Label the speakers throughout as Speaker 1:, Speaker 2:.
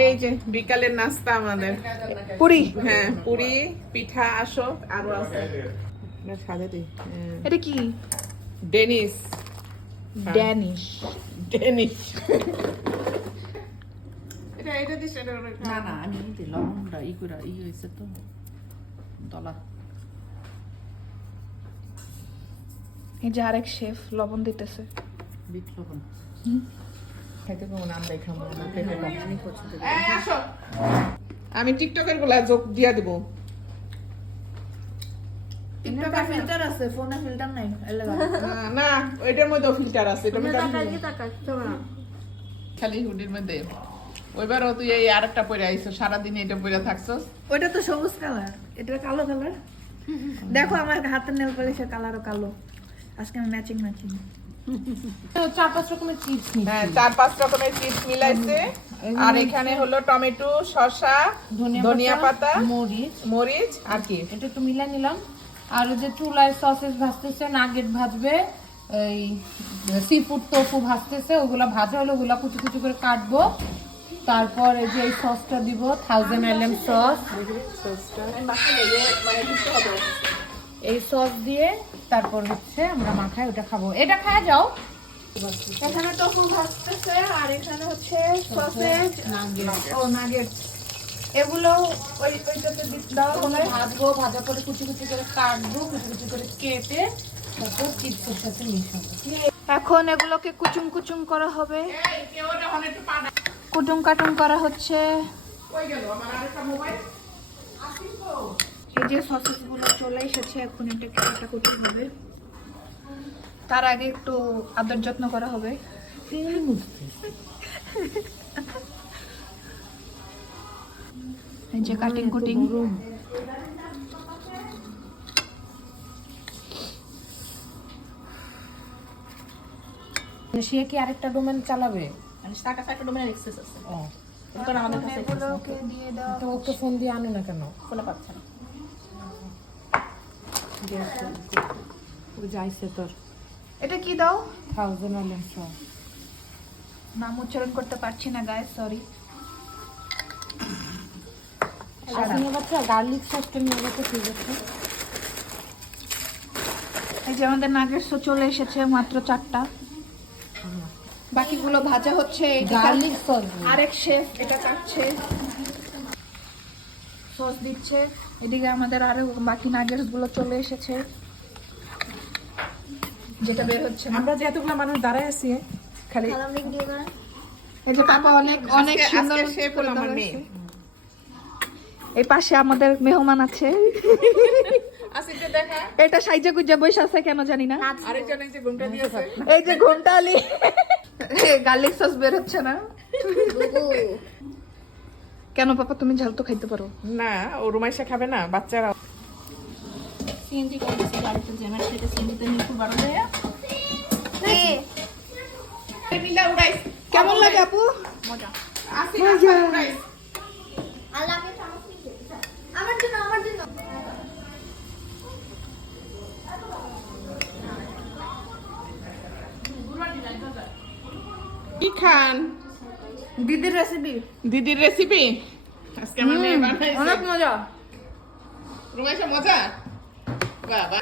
Speaker 1: এই যে বিকালের নাস্তা আমাদের।
Speaker 2: পুরি?
Speaker 1: হ্যাঁ পুরি পিঠা আসো আরও আছে। এটা হ্যাঁ।
Speaker 2: এটা কি?
Speaker 1: Dennis
Speaker 2: Danish.
Speaker 1: ডেনিস এটা এটা দিস এটা
Speaker 3: না না আমি লবণটা ই করে ই হয়েছে তো দলা।
Speaker 2: এই যে আরেক শেফ লবণ দিতেছে।
Speaker 3: বিট লবণ।
Speaker 1: খাইতে পাবো না আমরাই খাব না খেতে পাবো এই, আসো। আমি টিকটকেরগুলা যোগ দিয়া দিব।
Speaker 2: টিকটকে ফিল্টার আছে ফোনে ফিল্টার নাই
Speaker 1: না, না মধ্যে ফিল্টার আছে এটা খালি হুডির মধ্যে। ওইবারও তুই এই আরেকটা পরে আইছো সারাদিন এটা পরে থাকছস।
Speaker 2: ওইটা তো সবুজ কালার এটা কালো কালার। দেখো আমার হাতের নেল পলিশের কালারও কালো। আজকে আমি ম্যাচিং ম্যাচিং
Speaker 3: চার পাঁচ রকমের চিপস
Speaker 1: হ্যাঁ চার পাঁচ রকমের চিপস মিলাইছে। আর এখানে হলো টমেটো শসা ধনিয়া পাতা
Speaker 3: মরিচ।
Speaker 1: মরিচ আর কি?
Speaker 3: এটা একটু মিলা নিলাম। আর যে চুলায় সসেস ভাজতেছে নাগেট ভাজবে এই সি ফুড tofu ভাজতেছে ওগুলা ভাজা হলো ওগুলা কুচি কুচি করে কাটবো। তারপর এই যে এই সসটা দিব থাউজেন্ড এল এম সস এই সস দিয়ে তারপর হচ্ছে আমরা মাখায় ওটা খাব। এটা খায় যাও।
Speaker 2: এখানে টফু ভাজতেছে আর এখানে হচ্ছে সসেজ ও নাগেট। এগুলো ওই ওইটাতে দি- দেওয়া হবে
Speaker 3: ভাজবো ভাজা করে কুচি কুচি করে কাটবো কুচি কুচি করে কেটে তারপর চিপসের সাথে মিশাবো।
Speaker 2: এখন এগুলোকে কুচুম কুচুম করা হবে। কুটুম কাটুম করা হচ্ছে। এই যে সসেসগুলো চলে এসেছে এখন এটা কাটা কুচুম হবে। তার আগে একটু আদর যত্ন করা হবে। এই যে কাটিং কুটিং
Speaker 3: সে কি আরেকটা ডোমেন চালাবে?
Speaker 4: ডোমেনের এক্সেস আছে।
Speaker 3: ও।
Speaker 4: কারণ আমাদের কাছে
Speaker 2: দিয়ে
Speaker 3: তো ওকে ফোন দিয়ে আনে না কেন?
Speaker 4: ফোনে পাচ্ছে না।
Speaker 3: যাইছে তোর
Speaker 2: এটা কি দাও?
Speaker 3: থাউজেন্ড এল সস
Speaker 2: নাম উচ্চারণ করতে পারছি না গায়ে সরি
Speaker 3: বাচ্চা গার্লিক সসটা নিয়ে গেছে ঠিক আছে।
Speaker 2: এই যে আমাদের নাগেটসও চলে এসেছে মাত্র চারটা। বাকিগুলো ভাজা হচ্ছে
Speaker 3: গার্লিক সস
Speaker 2: আরেক শেফ এটা কাটছে। সস দিচ্ছে। এদিকে আমাদের আরও বাকি নাগেটসগুলো চলে এসেছে। যেটা বের হচ্ছে
Speaker 1: আমরা যেহেতুগুলো মানুষ দাঁড়ায় আছি খালি
Speaker 2: এই যে পাপা অনেক অনেক সুন্দর এই পাশে আমাদের মেহমান আছে। এটা সাইজা গুজা বসে আছে কেন জানি না।
Speaker 1: এই যে ঘুমটা দিয়েছে
Speaker 2: এই যে ঘণ্টা আলি। গার্লিক সস বের হচ্ছে না। কেন পাপা তুমি ঝাল তো খাইতে পারো।
Speaker 1: না ও রুমাইশা খাবে না বাচ্চারা
Speaker 4: সিএনজি গাড়িতে জ্যামের থেকে সিএনজিতে নিয়ে খুব বড়
Speaker 2: কেমন লাগে আপু?
Speaker 1: আসি
Speaker 5: আমার জন্য আমার জন্য।
Speaker 1: কি খান?
Speaker 2: দিদির রেসিপি
Speaker 1: দিদির রেসিপি আজকে আমার মেয়ে বানাইছে।
Speaker 2: অনেক মজা।
Speaker 1: রুমাইশা মজা? বাবা।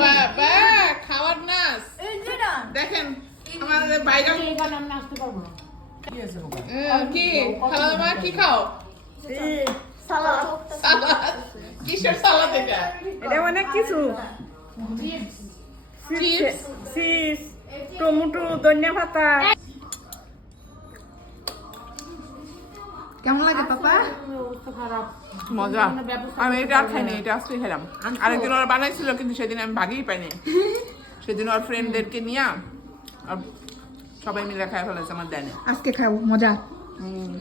Speaker 1: বাবা খাওয়ার নাচ। দেখেন আমাদের বাইরে
Speaker 3: এবার পারব না।
Speaker 1: কি খালা মা কি খাও? সালাদ। কিসের সালাদ এটা?
Speaker 6: এটা অনেক কিছু।
Speaker 1: চিপস
Speaker 6: টমেটো ধনিয়া পাতা।
Speaker 2: কেমন লাগে পাপা?
Speaker 1: মজা। আমি এটা আর খাইনি এটা আজকে খেলাম। আরেকদিন ওরা বানাইছিল কিন্তু সেদিন আমি ভাগেই পাইনি। সেদিন ওর ফ্রেন্ডদেরকে নিয়ে আর সবাই মিলে খাই ফেলেছে আমার দেয়নি
Speaker 2: আজকে খাব মজা।
Speaker 1: হুম।